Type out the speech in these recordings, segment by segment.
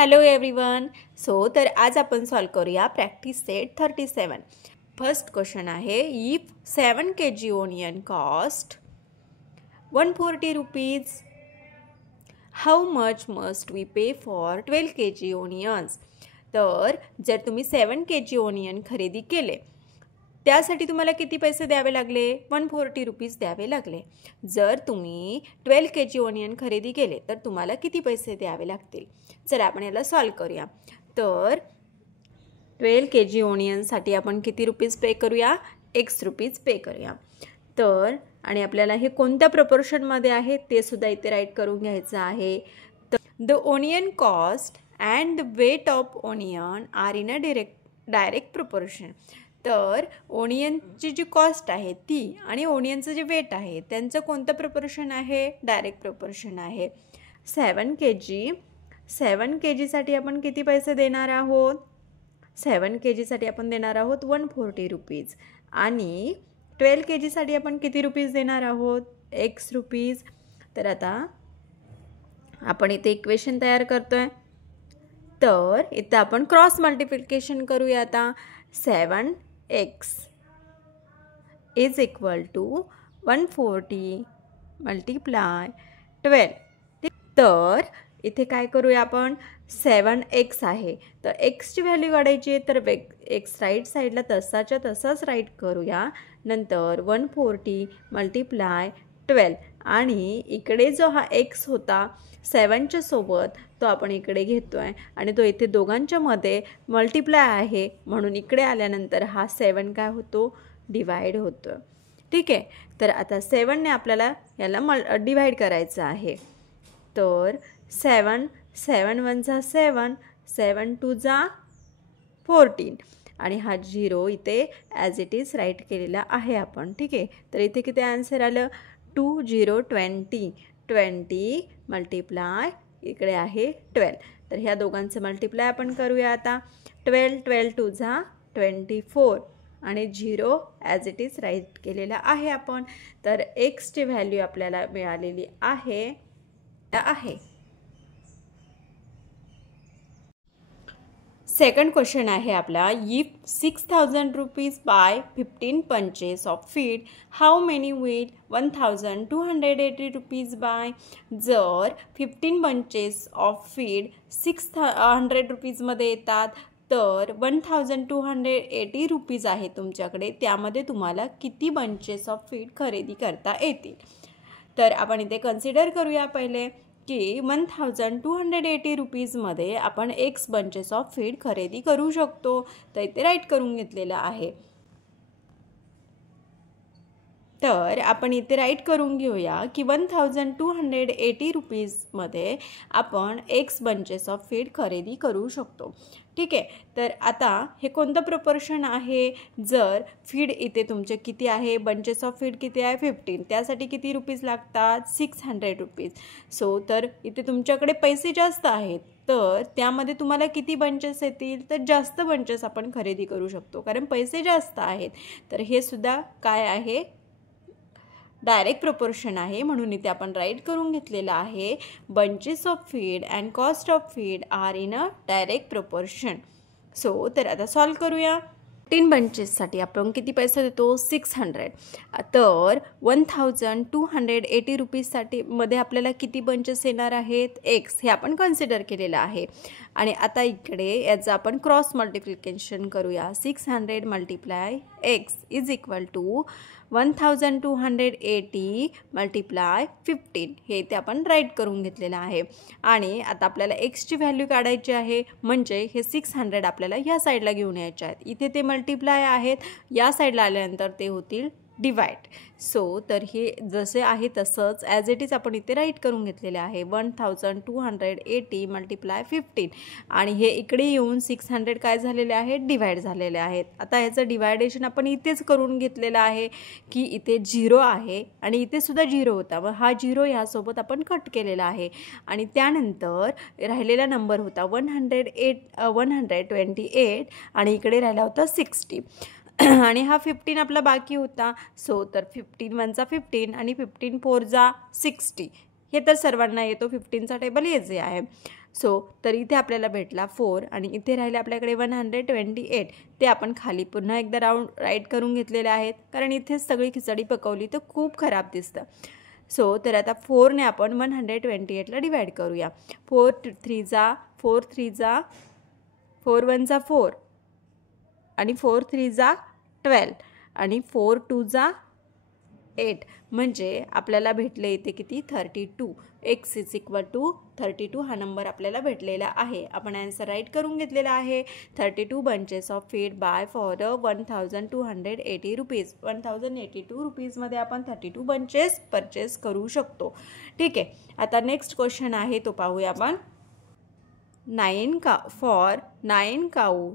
Hello everyone. तर आज आपण सॉल्व करूया प्रॅक्टिस सेट 37. फर्स्ट क्वेश्चन आहे, if 7 kg onion cost 140 rupees, how much must we pay for 12 kg onions. तर जर तुम्ही 7 kg ओनियन खरेदी केले त्यासाठी तुम्हाला किती पैसे द्यावे लागले? 140 रुपीज द्यावे लागले. जर तुम्ही 12 kg ओनियन खरेदी केले तर तुम्हाला किती पैसे द्यावे लागतील? चला आपण याला सॉल्व करूया. तर 12 kg ओनियनसाठी आपण किती रुपीज पे करूया? x रुपीज पे करूया. तर आणि आपल्याला हे कोणत्या प्रपोर्शनमध्ये आहे ते सुद्धा इथे राईट करून घ्यायचं आहे. The onion cost and the weight of onion are in a direct proportion. तर ओनियनची जी कॉस्ट आहे ती आणि ओनियनचं जे वेट आहे त्यांचं कोणतं प्रपोर्शन आहे? डायरेक्ट प्रोपोर्शन आहे. 7 kgसाठी आपण किती पैसे देणार आहोत? 7 kgसाठी आपण देणार आहोत 140 रुपीज आणि 12 kgसाठी आपण किती रुपीज देणार आहोत? x rupees. तर आता आपण इथे इक्वेशन तयार करतोय. तर इथं आपण क्रॉस मल्टिप्लिकेशन करूया. आता 7x is equal to 140 multiply 12. तर इथे काय करूया आपण? 7x आहे तर एक्सची व्हॅल्यू काढायची आहे तर x राईट साईडला तसाच्या तसाच राईट करूया. नंतर 140 मल्टिप्लाय 12 आणि इकडे जो हा x होता 7च्या सोबत तो आपण इकडे घेतोय आणि तो इथे दोघांच्या मध्ये मल्टिप्लाय आहे म्हणून इकडे आल्यानंतर हा 7 काय होतो? डिवाइड होतो. ठीक आहे. तर आता 7ने आपल्याला याला डिवाइड करायचं आहे. तर 7 1 जा 7 7 2 जा 14 आणि हा 0 इथे ॲज इट इज राईट केलेला आहे आपण. ठीक आहे. तर इथे किती आन्सर आलं? 2 0 20 मल्टिप्लाय इकडे आहे 12. तर ह्या दोघांचं मल्टिप्लाय आपण करूया. आता 12 2 जा 24 आणि 0 ॲज इट इज राईट केलेला आहे आपण. तर एक्सची व्हॅल्यू आपल्याला मिळालेली आहे. सेकंड क्वेश्चन आहे आपला, if 6000 rupees buy 15 bunches of feed, how many will 1280 rupees buy. जर 15 पंचेस ऑफ फीड 600 रुपीजमध्ये येतात तर 1280 रुपीज आहे तुमच्याकडे, त्यामध्ये तुम्हाला किती बंचेस ऑफ फीड खरेदी करता येतील? तर आपण इथे कन्सिडर करूया पहिले की 1280 रुपीजमध्ये आपण x बंचेस ऑफ फीड खरेदी करू शकतो. तर इथे राईट करून घेतलेलं आहे. तर आपण इथे राईट करून घेऊया की 1280 रुपीजमध्ये आपण x बंचेस ऑफ फीड खरेदी करू शकतो. ठीक आहे. तर आता हे कोणतं प्रपोर्शन आहे? जर फीड इथे तुमचे किती आहे? बंचेस ऑफ फीड किती आहे? 15. त्यासाठी किती रुपीज लागतात? 600 रुपीज. तर इथे तुमच्याकडे पैसे जास्त आहेत तर त्यामध्ये तुम्हाला किती बंचेस येतील? तर जास्त बंचेस आपण खरेदी करू शकतो कारण पैसे जास्त आहेत. तर हे सुद्धा काय आहे? डायरेक्ट प्रोपोर्शन आहे म्हणून इथे आपण राईट करून घेतलेलं आहे. Bunches of feed and cost of feed R in a direct proportion. तर आता सॉल्व करूया. 15 बंचेससाठी आपण किती पैसे देतो? 600. तर 1280 रुपीजसाठी मध्ये आपल्याला किती बंचेस येणार आहेत? x हे आपण कन्सिडर केलेलं आहे. आणि आता इकडे याचं आपण क्रॉस मल्टिप्लिकेशन करूया. 600 multiply x is equal to 1280 multiply 15. हे इथे आपण राईट करून घेतलेलं आहे. आणि आता आपल्याला एक्सची व्हॅल्यू काढायची आहे म्हणजे हे 600 आपल्याला ह्या साईडला घेऊन यायचे आहेत. इथे ते मल्टिप्लाय आहेत, या साईडला आल्यानंतर ते होतील डिवाइड. तर हे जसे आहे तसंच ॲज इट इज आपण इथे राईट करून घेतलेले आहे. 1280 मल्टिप्लाय 15 आणि हे इकडे येऊन 600 काय झालेले आहेत? डिवाइड झालेले आहेत. आता ह्याचं डिवायडेशन आपण इथेच करून घेतलेलं आहे की इथे 0 आहे आणि इथे सुद्धा 0 होता. मग हा 0 ह्यासोबत आपण कट केलेला आहे आणि त्यानंतर राहिलेला नंबर होता 128 आणि इकडे राहिला होता 60 आणि हा 15 आपला बाकी होता. तर 15 1 जा 15 आणि 15 4 जा 60. हे तर सर्वांना येतो. 15चा टेबल हे जे आहे तर इथे आपल्याला भेटला 4 आणि इथे राहिले आपल्याकडे 128. ते आपण खाली पुन्हा एकदा राईट करून घेतलेले आहेत, कारण इथेच सगळी खिचडी पकवली तर खूप खराब दिसतं. तर आता 4ने आपण 128ला डिवाइड करूया. 4 3 जा 4 3 जा 4 1 जा 4 आणि 4 3 जा 12 आणि 4 2 जा 8. म्हणजे आपल्याला भेटले इथे किती 32. x इज इक्वल टू 32 हा नंबर आपल्याला भेटलेला आहे. आपण आन्सर राईट करून घेतलेला आहे. 32 bunches of feed buy for 1280 rupees. 1082 रुपीजमध्ये आपण 32 बंचेस परचेस करू शकतो. ठीक आहे. आता नेक्स्ट क्वेश्चन आहे तो पाहूया आपण. 9 cow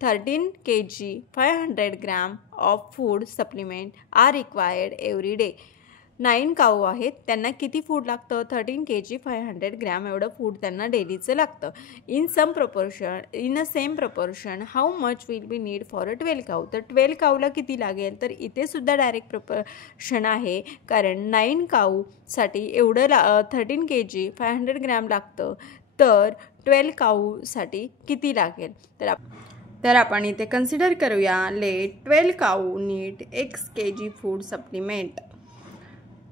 13 kg 500 gram of food supplement are required every day. 9 काऊ आहेत, त्यांना किती फूड लागतं 13 kg 500 ग्रॅम एवढं फूड त्यांना डेलीचं लागतं. In a same proportion how much will be need for 12 काऊ. तर 12 काऊला किती लागेल, तर इथे सुद्धा डायरेक्ट प्रपोर्शन आहे, कारण 9 काऊसाठी एवढं 13 kg 500 ग्रॅम लागतं, तर 12 काऊसाठी किती लागेल. तर आपण इथे कन्सिडर करूया. Let 12 cow need x kg food supplement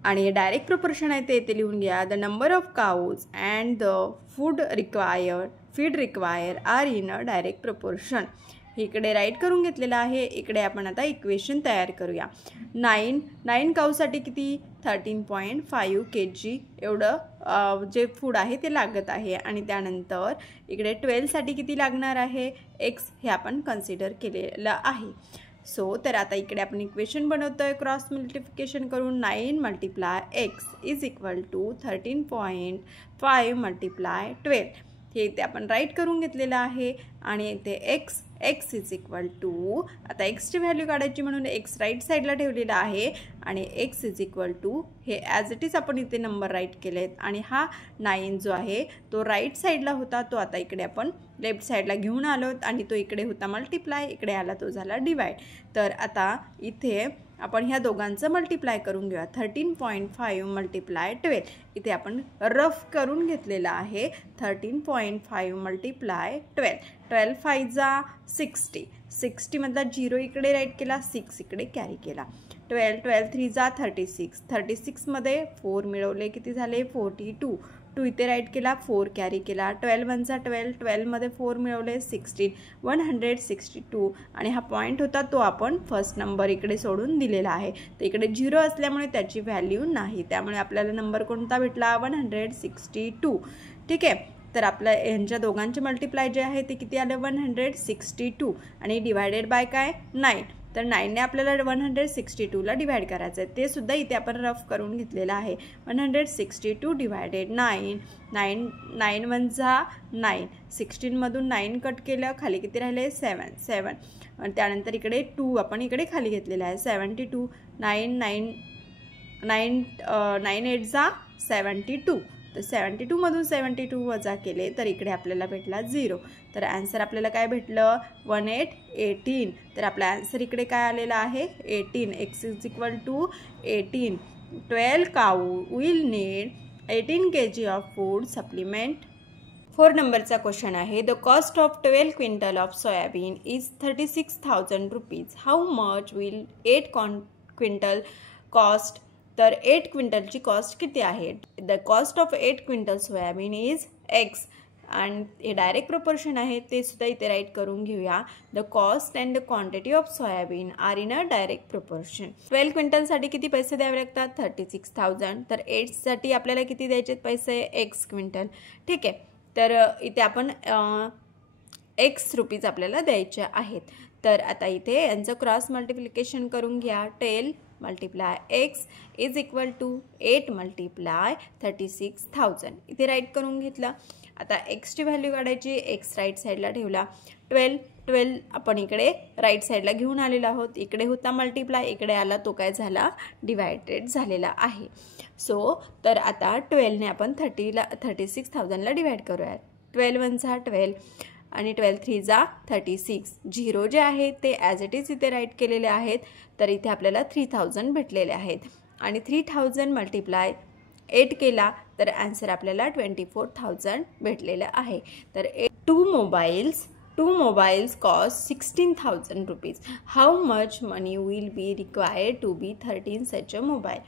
आणि डायरेक्ट प्रोपोर्शन आहे ते इथे लिहून घ्या. The number of cows and the feed require are in a direct proportion. इकडे राईट करून घेतलेलं आहे. इकडे आपण आता इक्वेशन तयार करूया. 9 काऊसाठी किती 13.5 kg एवढं जे फूड आहे ते लागत आहे. आणि त्यानंतर इकडे 12साठी किती लागणार आहे x हे आपण कन्सिडर केलेलं आहे. तर आता इकडे आपण इक्वेशन बनवतोय क्रॉस मल्टिप्लिकेशन करून. 9 × x इज इक्वल टू 13.5 × 12. हे इथे आपण राईट करून घेतलेलं आहे. आणि इथे x इज इक्वल टू, आता एक्सची व्हॅल्यू काढायची म्हणून x राईट साईडला ठेवलेला आहे आणि x इज इक्वल टू हे ॲज इट इज आपण इथे नंबर राईट केलेत. आणि हा 9 जो आहे तो राईट साईडला होता, तो आता इकडे आपण लेफ्ट साईडला घेऊन आलो आणि तो इकडे होता मल्टिप्लाय, इकडे आला तो झाला डिवाइड. तर आता इथे आपण ह्या दोघांचं मल्टिप्लाय करून घेऊया. 13.5 × 12. इथे आपण रफ करून घेतलेला आहे. 13.5 × 12. 12 5 जा 60. 60 मधला 0 इकडे राईट केला, 6 इकडे कॅरी केला. 12 3 जा 36. 36 मध्ये 4 मिळवले किती झाले 42. 2 इथे राईट केला, 4 कॅरी केला. 12 1 जा 12. 12 मध्ये 4 मिळवले 16. 162. आणि हा पॉईंट होता तो आपण फर्स्ट नंबर इकडे सोडून दिलेला आहे. तर इकडे 0 असल्यामुळे त्याची व्हॅल्यू नाही, त्यामुळे आपल्याला नंबर कोणता भेटला 162. ठीक आहे. तर आपल्या यांच्या दोघांचे मल्टिप्लाय जे आहे ते किती आले 162 आणि डिवायडेड बाय काय 9. तर 9ने आपल्याला 162ला डिवाइड करायचं आहे. ते सुद्धा इथे आपण रफ करून घेतलेलं आहे. 162 डिवायडेड 9. 9 1 जा 9. 16मधून 9 कट केलं, खाली किती राहिले 7. आणि त्यानंतर इकडे 2 आपण इकडे खाली घेतलेला आहे. 72. 9 8 जा 72. तर 72मधून 72 वजा केले तर इकडे आपल्याला भेटला 0. तर आन्सर आपल्याला काय भेटलं 18. तर आपला आन्सर इकडे काय आलेला आहे 18. x is equal to 18. 12 cow will need 18 kg of food supplement. 4 नंबरचा क्वेश्चन आहे. The cost of 12 quintal of soybean is 36,000 rupees. How much will 8 quintal cost. तर 8 क्विंटलची कॉस्ट किती आहे. The cost of 8 quintal soybean is x. आणि हे direct proportion आहे ते सुद्धा इथे राईट करून घेऊया. The cost and the quantity of soybean R in a direct proportion. 12 क्विंटलसाठी किती पैसे द्यावे लागतात 36,000. तर 8साठी आपल्याला किती द्यायचे पैसे x क्विंटल. ठीक आहे. तर इथे आपण x रुपीज आपल्याला द्यायचे आहेत. तर आता इथे यांचं क्रॉस मल्टिप्लिकेशन करून घ्या. 12 × x इज इक्वल टू 8 × 36,000. इथे राईट करून घेतलं. आता एक्सची व्हॅल्यू काढायची. एक्स राईट साईडला ठेवला. 12 आपण इकडे राईट साईडला घेऊन आलेलो आहोत. इकडे होता मल्टिप्लाय, इकडे आला तो काय झाला डिवायडेड झालेला आहे. तर आता 12ने आपण 36,000ला डिवाइड करूया. 12 1 जा 12 आणि 12 3 जा 36. 0 जे आहे ते ॲज इट इज इथे राईट केलेले आहेत. तर इथे आपल्याला 3000 भेटलेले आहेत. आणि 3000 × 8 केला तर आन्सर आपल्याला 24,000 भेटलेलं आहे. तर two mobiles cost 16,000 rupees. How much money will be required to be 13 such a mobile.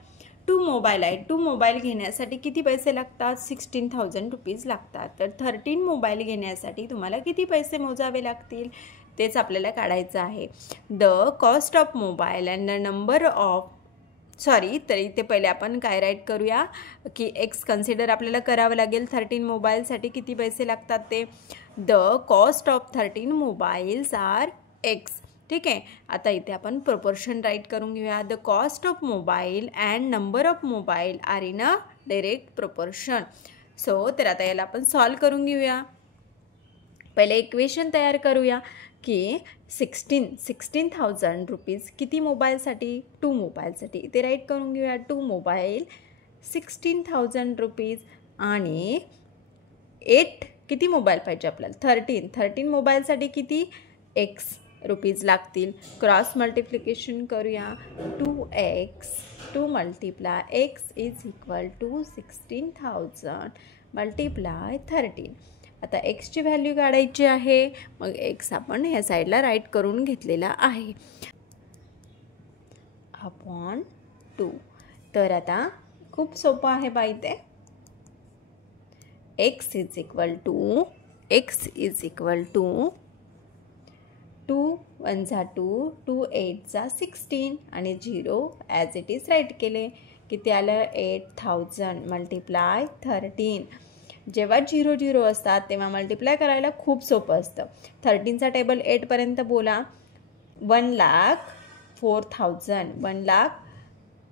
Two mobile आहे, टू मोबाईल घेण्यासाठी किती पैसे लागतात? 16,000 रुपीज लागतात. तर 13 मोबाईल घेण्यासाठी तुम्हाला किती पैसे मोजावे लागतील तेच आपल्याला काढायचं आहे. The cost of mobile and the number of तर इथे पहिले आपण काय राईट करूया की एक्स कन्सिडर आपल्याला करावं लागेल. 13 मोबाईलसाठी किती पैसे लागतात ते. The cost of 13 mobiles are x. ठीक आहे. आता इथे आपण प्रोपोर्शन राईट करून घेऊया. The cost of mobile and number of mobile are in a direct proportion. तर आता याला आपण सॉल्व करून घेऊया. पहिले इक्वेशन तयार करूया की 16,000 रुपीज किती मोबाईलसाठी? टू मोबाईलसाठी. इथे राईट करून घेऊया. टू मोबाईल 16,000 रुपीज आणि 8 किती मोबाईल पाहिजे आपल्याला? 13 मोबाईलसाठी किती? एक्स रुपीज लागतील. क्रॉस मल्टिप्लिकेशन करूया. 2x two multiply x is equal to 16,000 multiply 13. आता एक्सची व्हॅल्यू काढायची आहे. मग एक्स आपण ह्या साईडला राईट करून घेतलेला आहे अपॉन 2. तर आता खूप सोपं आहे बा. इथे एक्स इज इक्वल टू 2 1 जा 2 2 8 जा 16 आणि 0 ॲज इट इज राईट केले. किती आलं? 8,000 मल्टिप्लाय 13. जेव्हा 0 0 असतात तेव्हा मल्टिप्लाय करायला खूप सोपं असतं. 13चा टेबल 8पर्यंत बोला. 1,04,000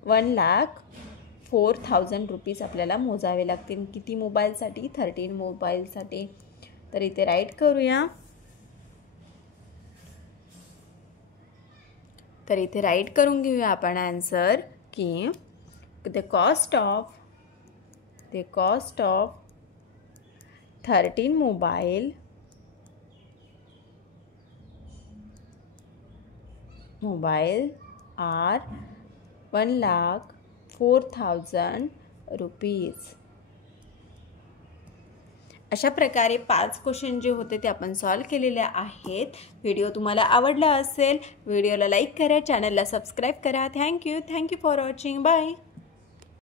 1,04,000 रुपीज आपल्याला मोजावे लागतील. किती मोबाईलसाठी? 13 मोबाईलसाठी. तर इथे राईट करूया. तर इथे राईट करून घेऊया आपण आन्सर की the cost of 13 mobile are 1,04,000 rupees. अशा प्रकारे 5 क्वेश्चन जे होते ते आपण सॉल्व केलेले आहेत. व्हिडिओ तुम्हाला आवडला असेल व्हिडिओला लाईक करा, चॅनलला सबस्क्राईब करा. Thank you for watching. बाय.